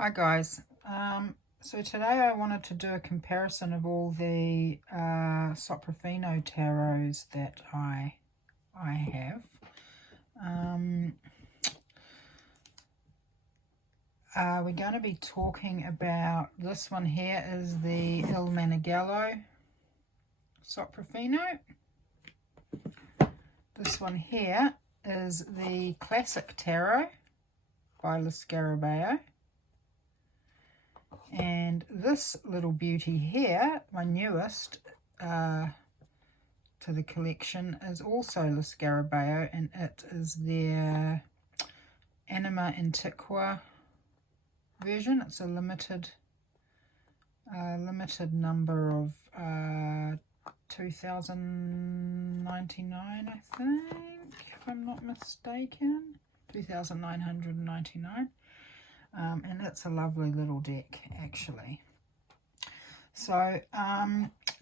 Hi guys, so today I wanted to do a comparison of all the Soprafino tarots that I have. We're going to be talking about, this one here is the Il Meneghello Soprafino. This one here is the Classic Tarot by Scarabeo. And this little beauty here, my newest to the collection, is also Scarabeo, and it is their Anima Antiqua version. It's a limited number of 2,099, I think, if I'm not mistaken, 2,999. And it's a lovely little deck, actually. So,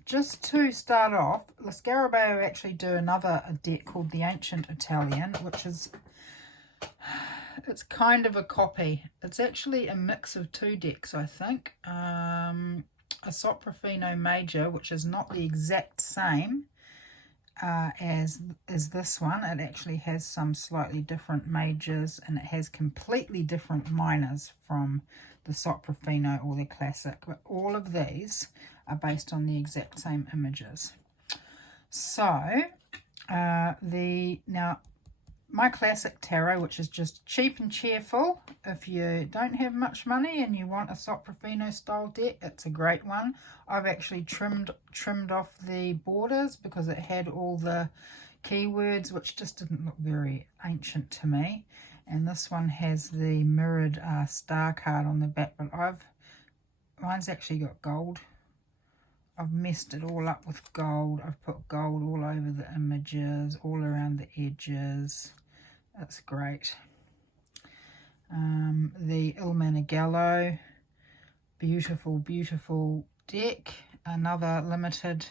just to start off, Scarabeo actually do another deck called the Ancient Italian, which is, it's kind of a copy. It's actually a mix of two decks, I think. A Soprafino Major, which is not the exact same as this one. It actually has some slightly different majors, and it has completely different minors from the Soprafino or the Classic, but all of these are based on the exact same images. So now my Classic Tarot, which is just cheap and cheerful if you don't have much money and you want a Soprafino style deck, it's a great one. I've actually trimmed off the borders because it had all the keywords, which just didn't look very ancient to me. And this one has the mirrored star card on the back, but mine's actually got gold. I've messed it all up with gold. I've put gold all over the images, all around the edges. It's great. The Il Meneghello, beautiful, beautiful deck. Another limited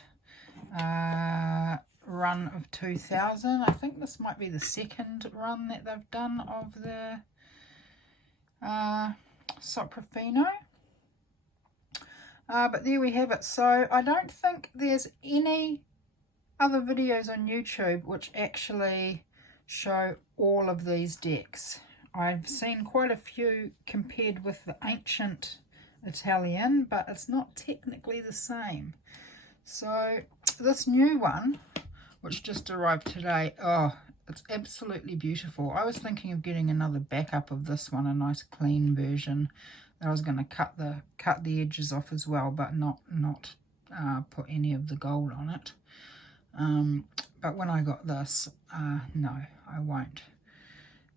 run of 2,000. I think this might be the second run that they've done of the Soprafino. But there we have it. So I don't think there's any other videos on YouTube which actually show all of these decks. I've seen quite a few compared with the Ancient Italian, but it's not technically the same. So this new one, which just arrived today, oh, it's absolutely beautiful. I was thinking of getting another backup of this one, a nice clean version. I was going to cut the edges off as well, but not put any of the gold on it. But when I got this, no, I won't.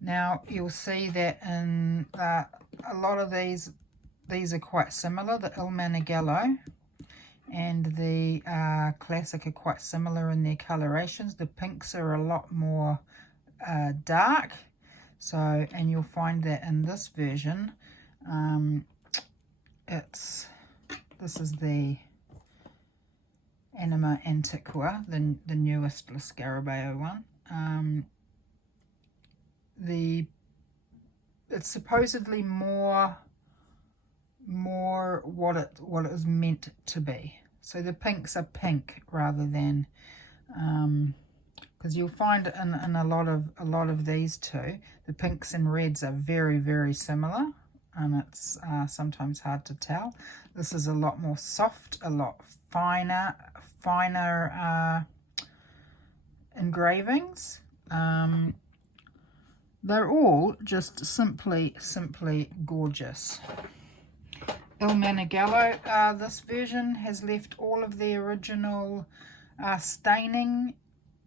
Now you'll see that in a lot of these are quite similar. The Il Meneghello and the Classic are quite similar in their colorations. The pinks are a lot more dark. So, and you'll find that in this version, this is the Anima Antiqua, the newest Scarabeo one. It's supposedly more what it is meant to be. So the pinks are pink rather than because you'll find in a lot of these two, the pinks and reds are very, very similar. It's sometimes hard to tell. This is a lot more soft, a lot finer engravings. They're all just simply gorgeous. Il Meneghello, this version has left all of the original staining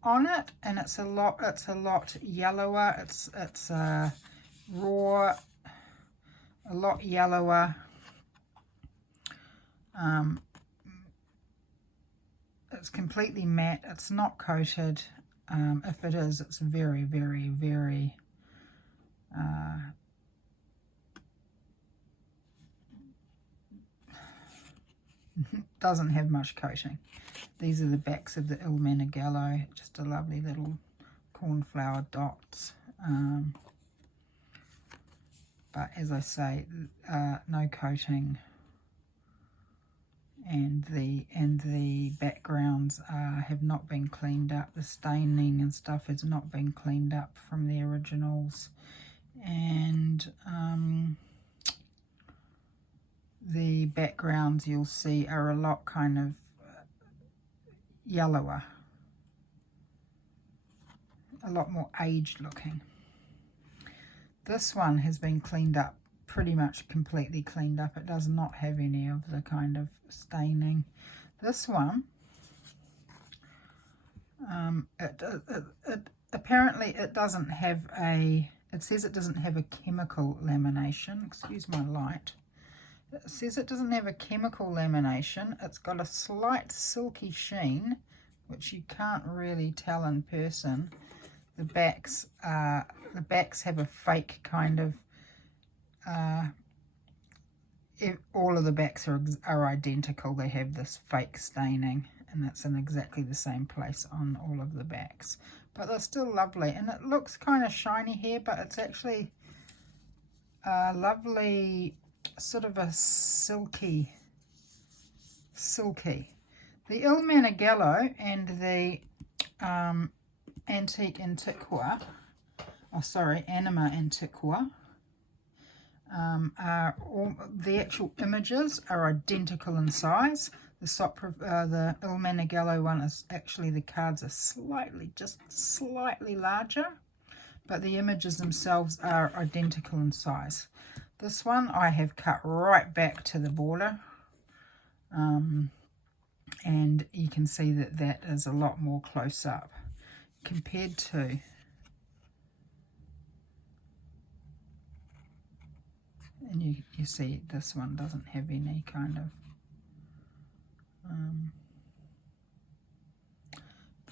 on it, and it's a lot yellower. It's raw, a lot yellower. It's completely matte. It's not coated. If it is, it's very, very, very doesn't have much coating. These are the backs of the Il Meneghello. Just a lovely little cornflower dots. But as I say, no coating, and the backgrounds have not been cleaned up. The staining and stuff has not been cleaned up from the originals, and the backgrounds you'll see are a lot kind of yellower, a lot more aged looking. This one has been cleaned up, pretty much completely cleaned up. It does not have any of the kind of staining. This one, apparently it doesn't have it says it doesn't have a chemical lamination. Excuse my light. It says it doesn't have a chemical lamination. It's got a slight silky sheen, which you can't really tell in person. The backs have a fake kind of, all of the backs are identical. They have this fake staining, and that's in exactly the same place on all of the backs. But they're still lovely, and it looks kind of shiny here, but it's actually a lovely, sort of a silky. The Il Meneghello and the Antiqua, Anima Antiqua, the actual images are identical in size. The Il Meneghello one is actually, the cards are just slightly larger, but the images themselves are identical in size. This one I have cut right back to the border, and you can see that that is a lot more close up compared to and you see this one doesn't have any kind of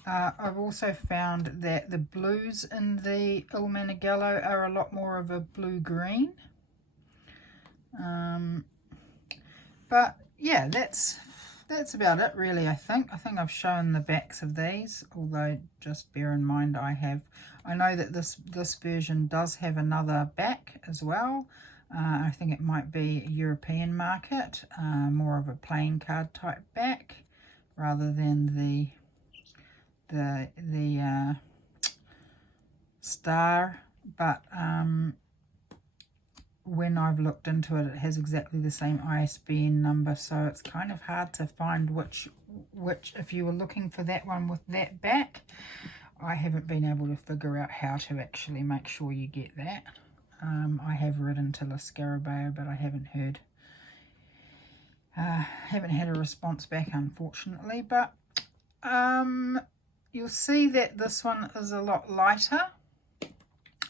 I've also found that the blues in the Il Meneghello are a lot more of a blue-green. But yeah, that's about it really, I think. I've shown the backs of these, although just bear in mind I know that this version does have another back as well. I think it might be a European market, more of a playing card type back rather than the star, but when I've looked into it, it has exactly the same ISBN number, so it's kind of hard to find which if you were looking for that one with that back, I haven't been able to figure out how to actually make sure you get that. I have written to the Scarabeo, but I haven't had a response back, unfortunately. But you'll see that this one is a lot lighter,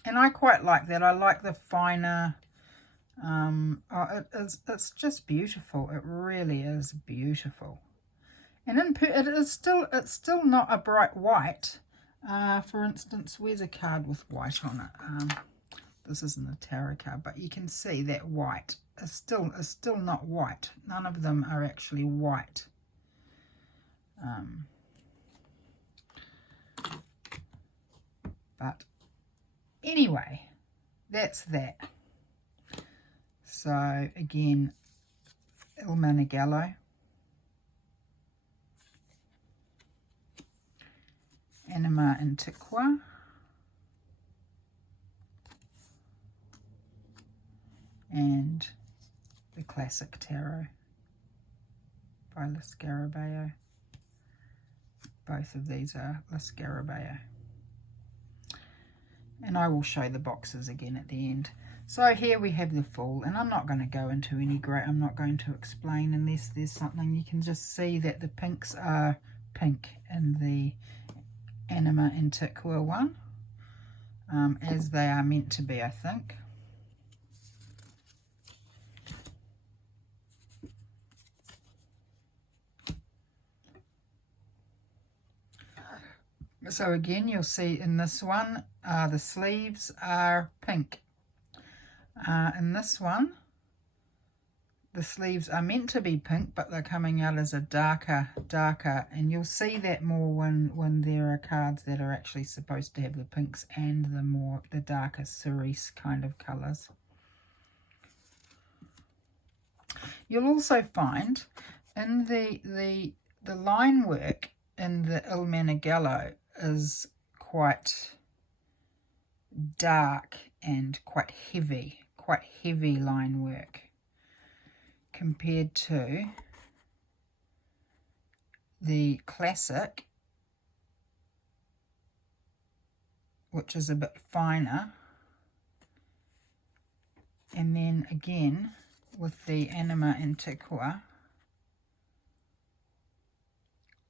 and I quite like that. I like the finer. It's just beautiful. It really is beautiful, and it's still not a bright white. For instance, where's a card with white on it? This isn't a tarot card, but you can see that white is still not white. None of them are actually white. But anyway, that's that. So again, Il Meneghello, Anima Antiqua, and the Classic Tarot by the Scarabeo. Both of these are the Scarabeo. And I will show the boxes again at the end. So here we have the full, and I'm not going to go into I'm not going to explain unless there's something. You can just see that the pinks are pink in the Anima Antiqua one, as they are meant to be, I think. So again, you'll see in this one, the sleeves are pink. In this one, the sleeves are meant to be pink, but they're coming out as a darker, and you'll see that more when there are cards that are actually supposed to have the pinks and the darker cerise kind of colours. You'll also find in the line work in the Il Meneghello is quite dark and quite heavy line work compared to the classic, which is a bit finer. And then again with the Anima Antiqua,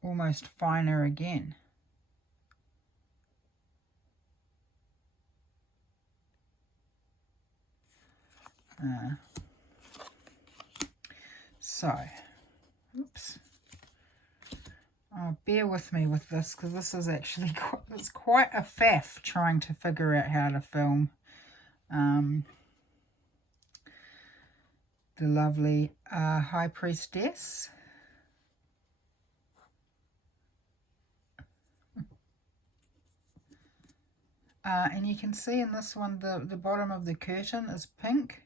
almost finer again. Oops. Oh, bear with me with this, because this is actually it's quite a faff trying to figure out how to film the lovely High Priestess. And you can see in this one the bottom of the curtain is pink,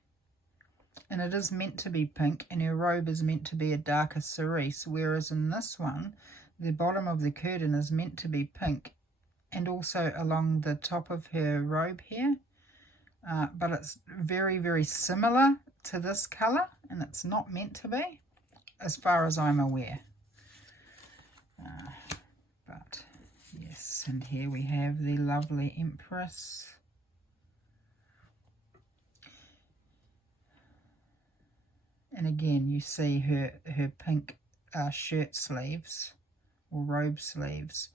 and it is meant to be pink, and her robe is meant to be a darker cerise, whereas in this one the bottom of the curtain is meant to be pink, and also along the top of her robe here, but it's very, very similar to this colour, and it's not meant to be, as far as I'm aware. But yes, and here we have the lovely Empress. And again, you see her pink shirt sleeves or robe sleeves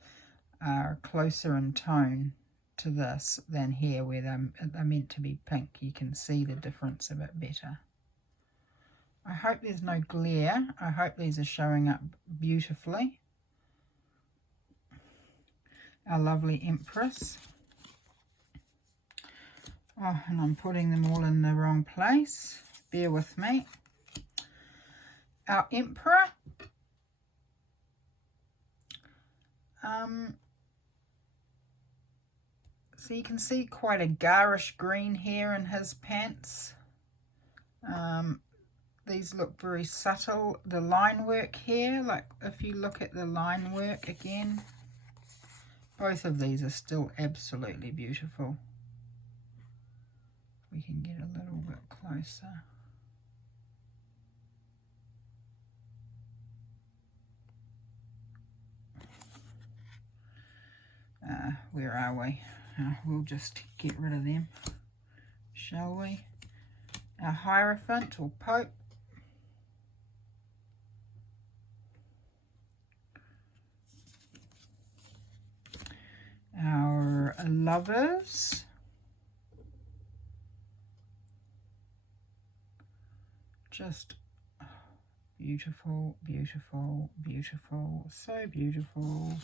are closer in tone to this than here, where they're meant to be pink. You can see the difference a bit better. I hope there's no glare. I hope these are showing up beautifully. Our lovely Empress. Oh, and I'm putting them all in the wrong place. Bear with me. Our Emperor. So you can see quite a garish green here in his pants. These look very subtle. The line work here, like if you look at the line work again, both of these are still absolutely beautiful. We can get a little bit closer. Where are we? We'll just get rid of them, shall we? Our Hierophant or Pope. Our Lovers. Just beautiful, beautiful, beautiful, so beautiful.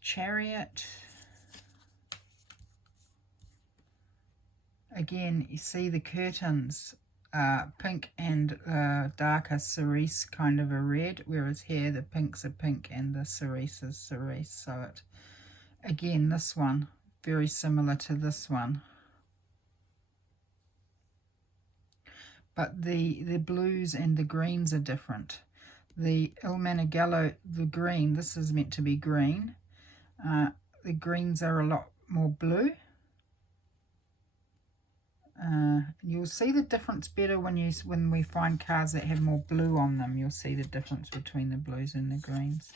Chariot. Again, you see the curtains pink and darker cerise, kind of a red, whereas here the pinks are pink and the cerise is cerise. So it, again, this one very similar to this one, but the blues and the greens are different. The Il Meneghello, the green, this is meant to be green. The greens are a lot more blue. You'll see the difference better when we find cards that have more blue on them. You'll see the difference between the blues and the greens.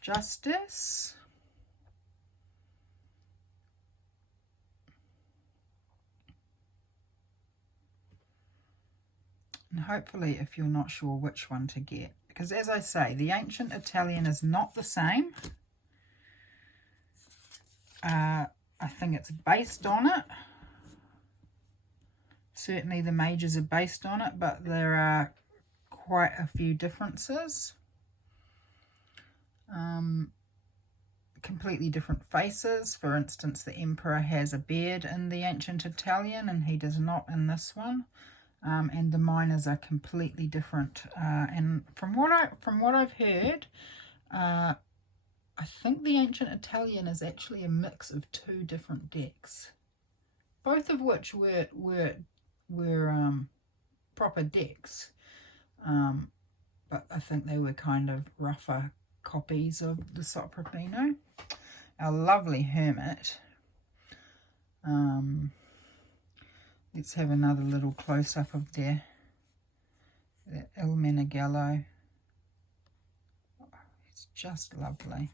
Justice. And hopefully, if you're not sure which one to get, because as I say, the ancient Italian is not the same. I think it's based on it. Certainly the majors are based on it, but there are quite a few differences. Completely different faces. For instance, the Emperor has a beard in the ancient Italian and he does not in this one. And the minors are completely different. And from what I've heard, I think the ancient Italian is actually a mix of two different decks, both of which were proper decks. but I think they were kind of rougher copies of the Soprafino. Our lovely hermit. Let's have another little close-up of the Il Meneghello. Oh, it's just lovely.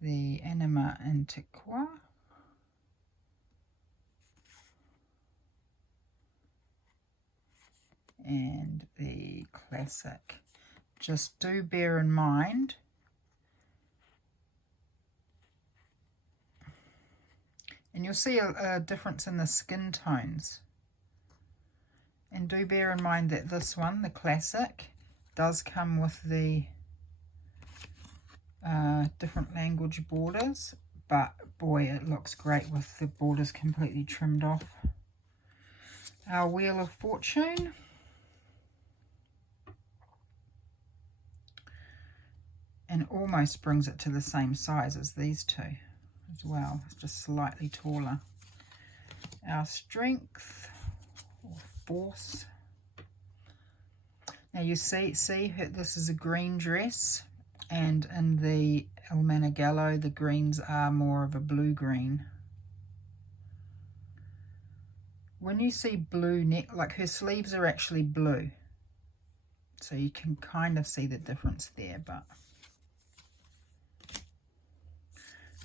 The Anima Antiqua. And the classic. Just do bear in mind and you'll see a difference in the skin tones. And do bear in mind that this one, the classic, does come with the different language borders, but boy, it looks great with the borders completely trimmed off. Our Wheel of Fortune. And almost brings it to the same size as these two as well. It's just slightly taller. Our Strength or Force. Now you see this is a green dress, and in the Il Meneghello the greens are more of a blue-green. When you see blue neck, like her sleeves are actually blue, so you can kind of see the difference there. But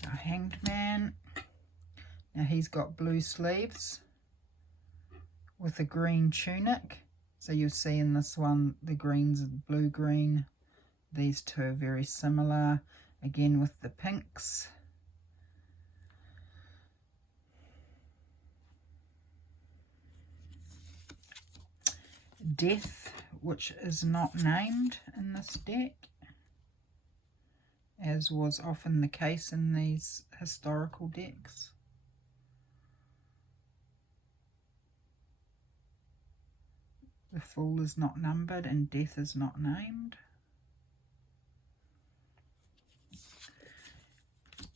our Hanged Man, now he's got blue sleeves with a green tunic. So you'll see in this one the greens and blue-green. These two are very similar, again with the pinks. Death, which is not named in this deck, as was often the case in these historical decks. The Fool is not numbered and Death is not named.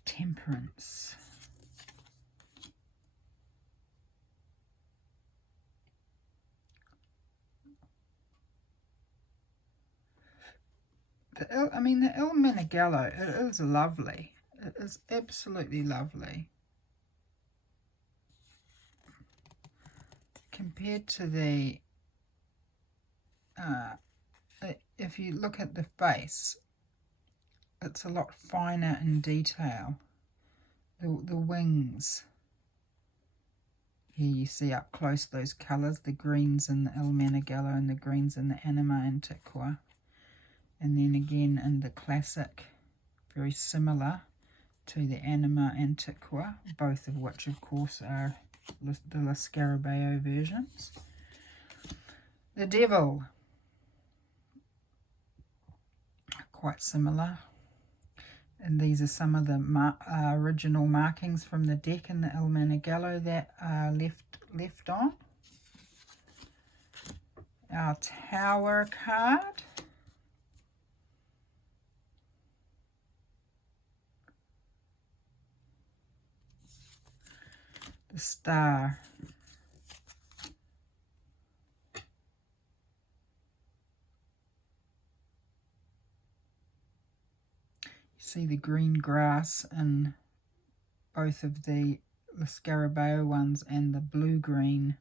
Temperance. The Il Meneghello, it is lovely. It is absolutely lovely. Compared to the, if you look at the face, it's a lot finer in detail. The wings. Here you see up close those colours, the greens in the Il Meneghello and the greens in the Anima Antiqua. And then again in the classic, very similar to the Anima Antiqua, both of which of course are the Scarabeo versions. The Devil, quite similar. And these are some of the original markings from the deck in the Il Meneghello that are left on. Our Tower card. The Star. You see the green grass in both of the Scarabeo ones and the blue-green.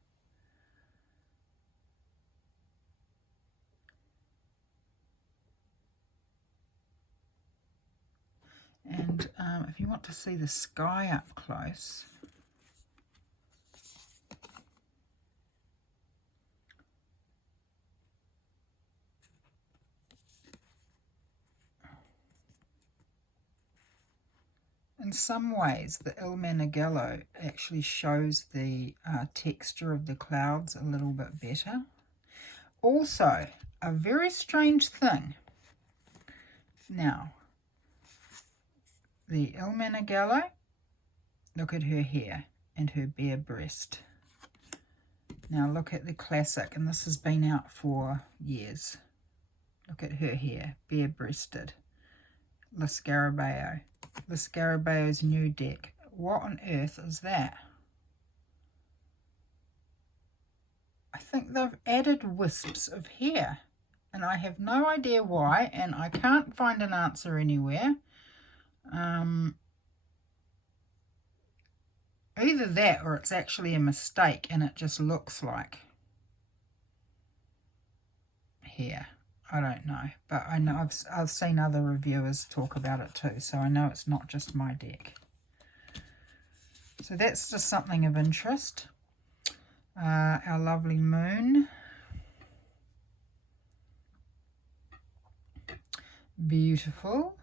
And if you want to see the sky up close, in some ways the Il Meneghello actually shows the texture of the clouds a little bit better. Also, a very strange thing. Now, the Il Meneghello, look at her hair and her bare breast. Now look at the classic, and this has been out for years. Look at her hair, bare-breasted. The Scarabeo. The Scarabeo's new deck. What on earth is that? I think they've added wisps of hair, and I have no idea why, and I can't find an answer anywhere. Either that or it's actually a mistake and it just looks like hair. I don't know, but I know I've seen other reviewers talk about it too, so I know it's not just my deck. So that's just something of interest. Our lovely moon. Beautiful.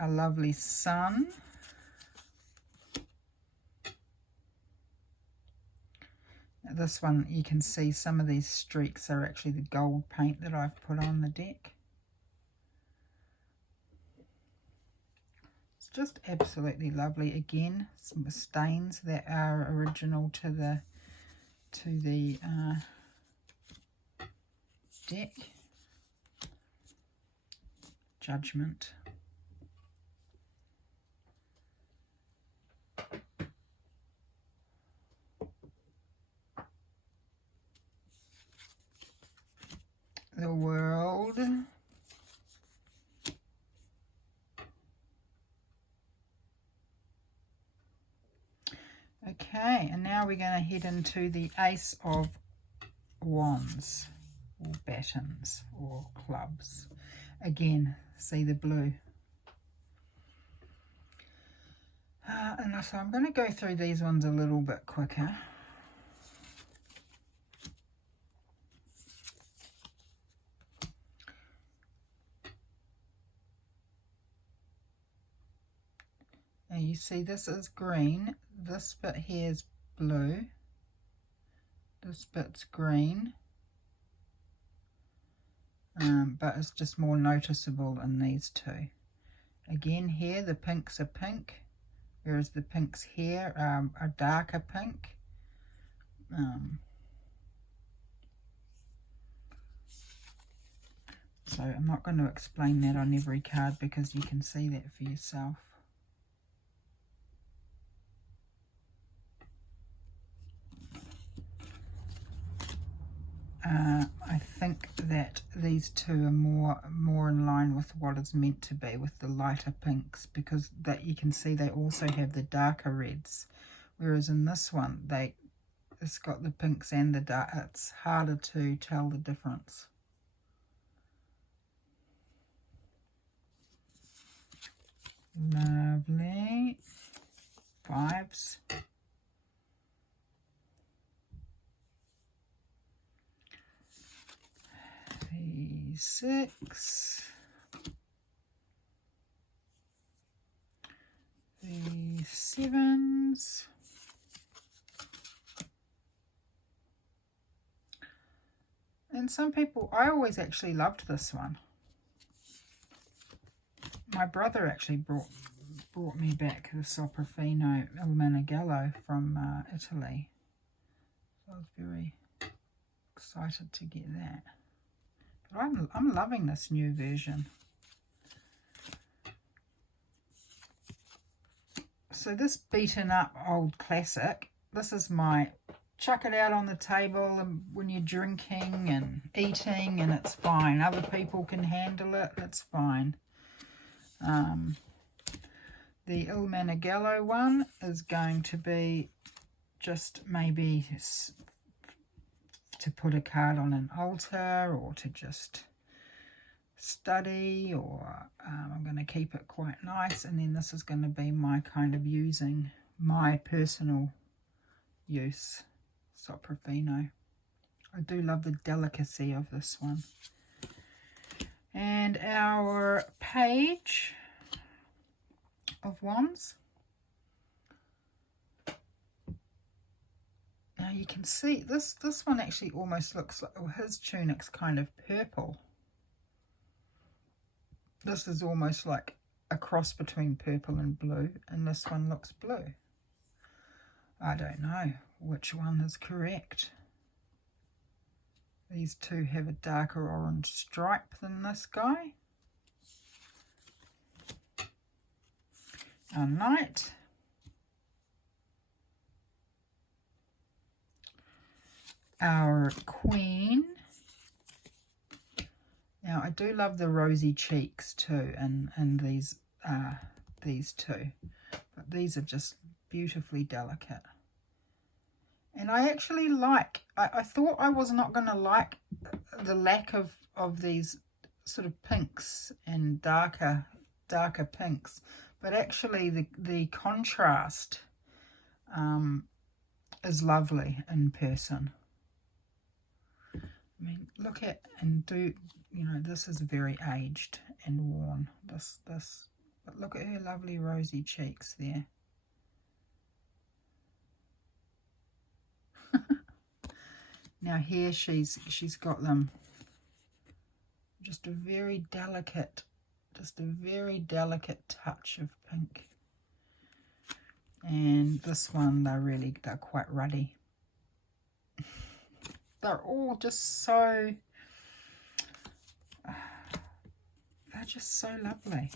Our lovely sun. This one, you can see some of these streaks are actually the gold paint that I've put on the deck. It's just absolutely lovely. Again, some stains that are original to the deck. Judgment. The world. Okay, and now we're going to head into the Ace of Wands, or Battens, or Clubs. Again, see the blue. And so I'm going to go through these ones a little bit quicker. Now you see this is green, this bit here is blue, this bit's green, but it's just more noticeable in these two. Again here the pinks are pink, whereas the pinks here are darker pink. So I'm not going to explain that on every card because you can see that for yourself. I think that these two are more in line with what is meant to be with the lighter pinks, because that you can see they also have the darker reds, whereas in this one it's got the pinks and the dark. It's harder to tell the difference. Lovely. Fives. Six, the sevens, and some people, I always actually loved this one. My brother actually brought me back the Soprafino Il Meneghello from Italy, so I was very excited to get that. But I'm loving this new version. So this beaten up old classic, this is my chuck it out on the table and when you're drinking and eating, and it's fine. Other people can handle it, it's fine. The Il Meneghello one is going to be just maybe to put a card on an altar, or to just study, or I'm going to keep it quite nice. And then this is going to be my kind of using my personal use Soprafino. I do love the delicacy of this one. And our Page of Wands. Now you can see this one actually almost looks like, well, his tunic's kind of purple. This is almost like a cross between purple and blue, and this one looks blue. I don't know which one is correct. These two have a darker orange stripe than this guy. Our Knight. our queen. Now I do love the rosy cheeks too, and these two, but these are just beautifully delicate. And I actually like, I thought I was not going to like the lack of these sort of pinks and darker pinks, but actually the contrast is lovely in person. I mean, look at and do, you know, this is very aged and worn. This, but look at her lovely rosy cheeks there. Now here she's got them just a very delicate touch of pink. And this one, they're quite ruddy. They're all just so, they're just so lovely.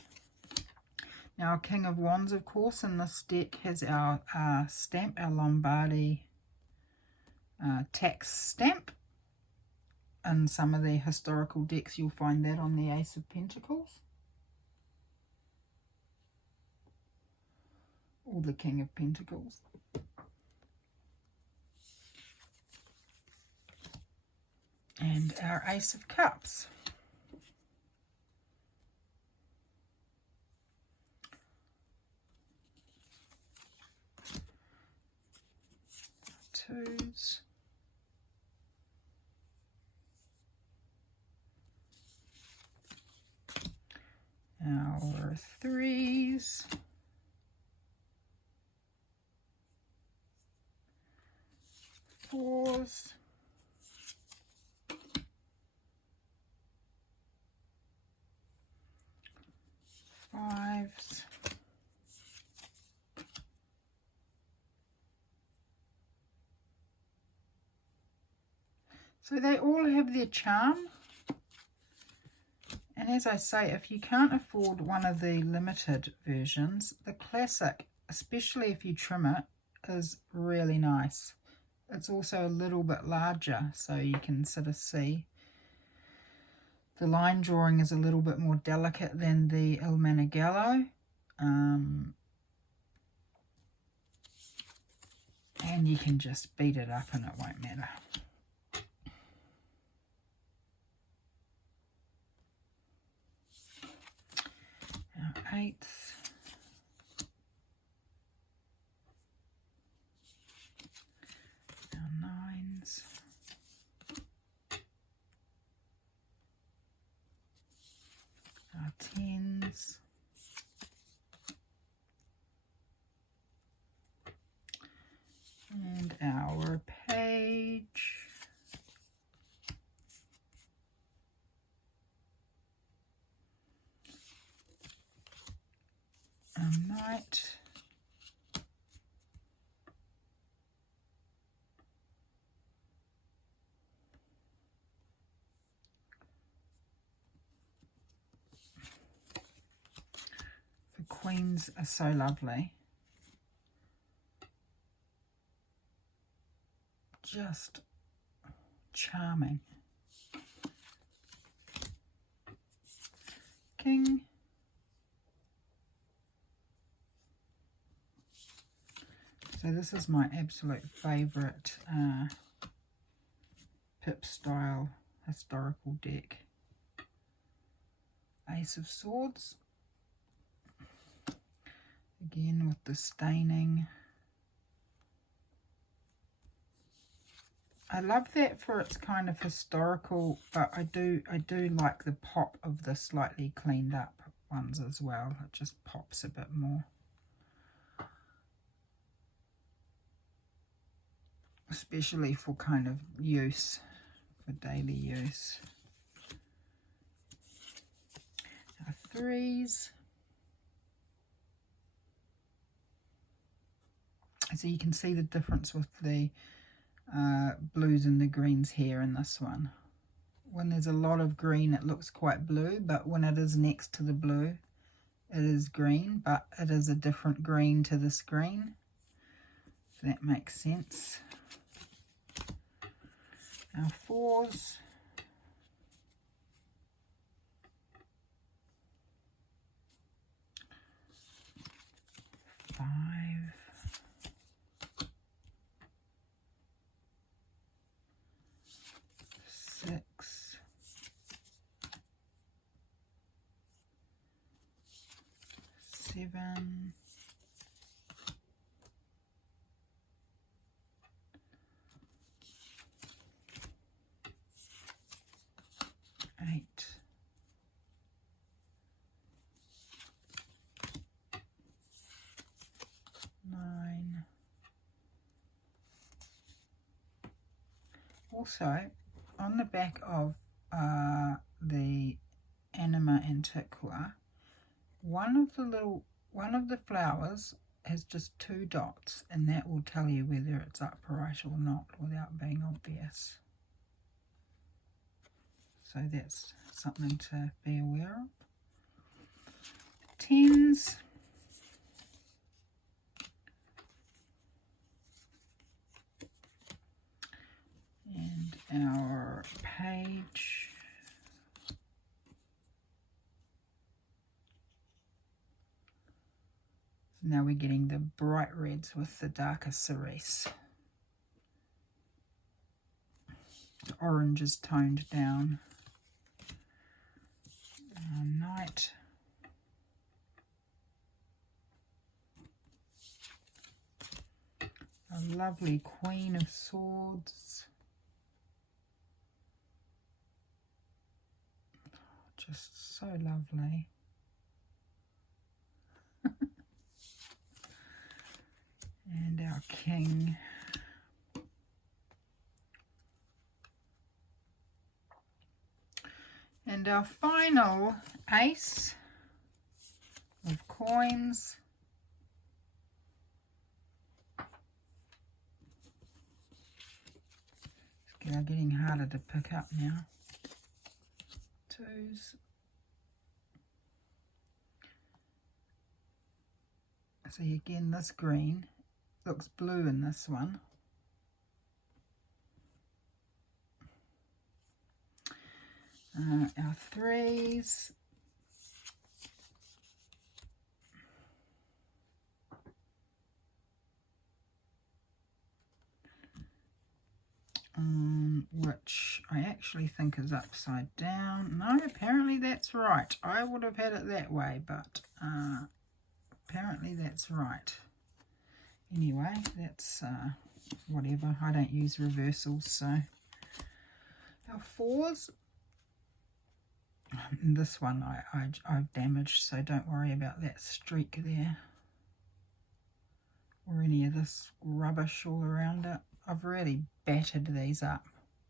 Now, King of Wands, of course, in this deck has our stamp, our Lombardy tax stamp. In some of the historical decks, you'll find that on the Ace of Pentacles. Or the King of Pentacles. And our Ace of Cups. Twos. Our threes. Fours. Fives. So they all have their charm. And as I say, if you can't afford one of the limited versions, the classic, especially if you trim it, is really nice. It's also a little bit larger, so you can sort of see the line drawing is a little bit more delicate than the Il Meneghello. And you can just beat it up and it won't matter. Our eights. Our nines. Our tens. And our page. Our knight. The queens are so lovely. Just charming. King. So this is my absolute favourite Pip style historical deck. Ace of Swords. Again with the staining. I love that for its kind of historical, but I do like the pop of the slightly cleaned up ones as well. It just pops a bit more. Especially for kind of use, for daily use. Our threes. So you can see the difference with the blues and the greens here in this one. When there's a lot of green, it looks quite blue, but when it is next to the blue, it is green, but it is a different green to this green. If that makes sense. fours. Five. Six. Seven. 8. 9. Also, on the back of the Anima Antiqua, one of the flowers has just 2 dots, and that will tell you whether it's upright or not without being obvious. So that's something to be aware of. 10s. And our page. Now we're getting the bright reds with the darker cerise. The orange is toned down. Knight. A lovely Queen of Swords. Just so lovely. And our King. And our final ace of coins. They're getting harder to pick up now. 2s. See, again, this green looks blue in this one. Our 3s. Which I actually think is upside down. No, apparently that's right. I would have had it that way, but apparently that's right. Anyway, that's whatever. I don't use reversals, so. Our 4s. And this one I've damaged, so don't worry about that streak there. Or any of this rubbish all around it. I've really battered these up,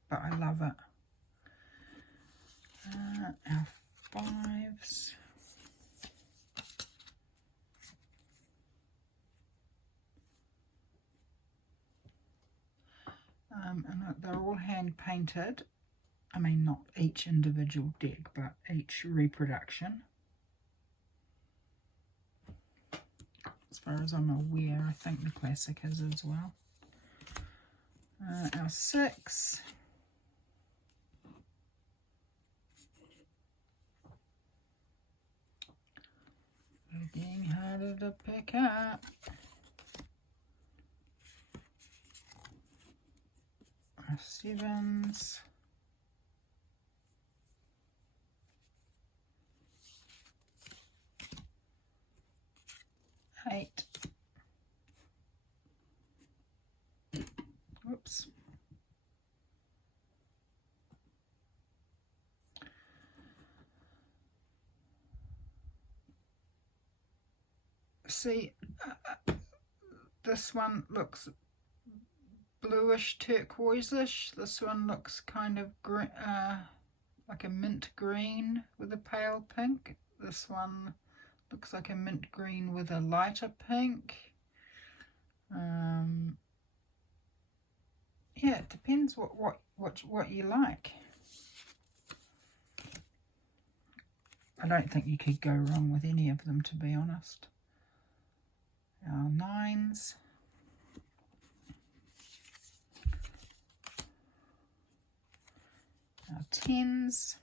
but I love it. Our 5s. And they're all hand painted. I mean, not each individual deck, but each reproduction. As far as I'm aware, I think the classic is as well. Our 6. They're getting harder to pick up. Our 7s. 8. Whoops. See, this one looks bluish turquoise-ish. This one looks kind of green, like a mint green with a pale pink. This one looks like a mint green with a lighter pink. Yeah, it depends what you like. I don't think you could go wrong with any of them, to be honest. Our 9s. our 10s,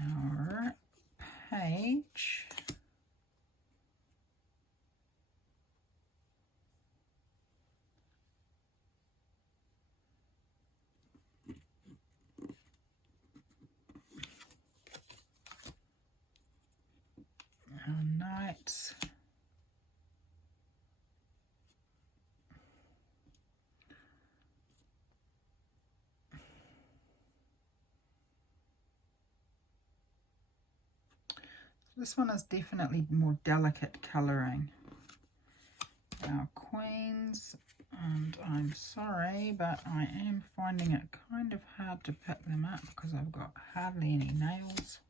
our page, our knights, this one is definitely more delicate colouring, our queens, and I'm sorry but I am finding it kind of hard to pick them up because I've got hardly any nails.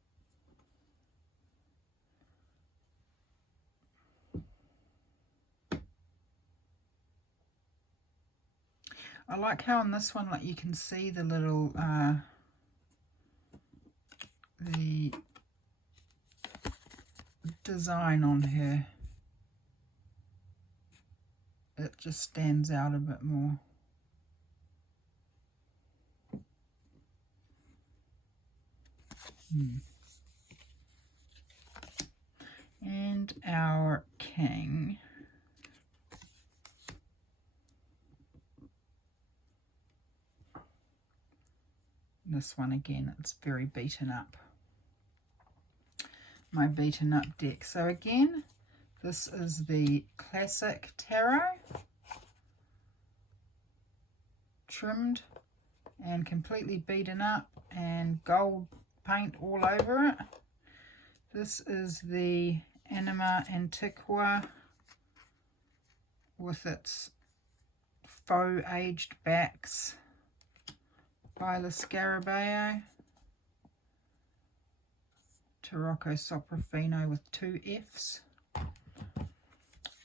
I like how on this one, like, you can see the little the design on her. It just stands out a bit more. And our king. This one again, it's very beaten up. My beaten up deck. So again, this is the classic tarot, trimmed and completely beaten up and gold paint all over it. This is the Anima Antiqua with its faux aged backs by the Scarabeo. Antiqua Soprafino with 2 F's.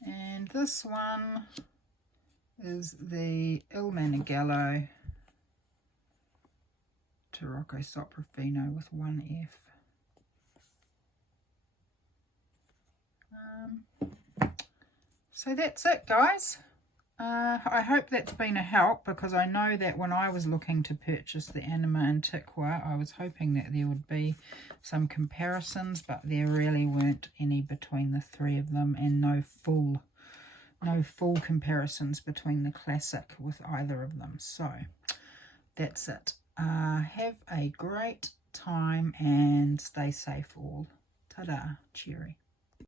And this one is the Meneghello Antiqua Soprafino with 1 F. So that's it, guys. I hope that's been a help, because I know that when I was looking to purchase the Anima Antiqua, I was hoping that there would be some comparisons, but there really weren't any between the 3 of them, and no full comparisons between the classic with either of them. So that's it. Have a great time and stay safe all. Ta-da. Cheery.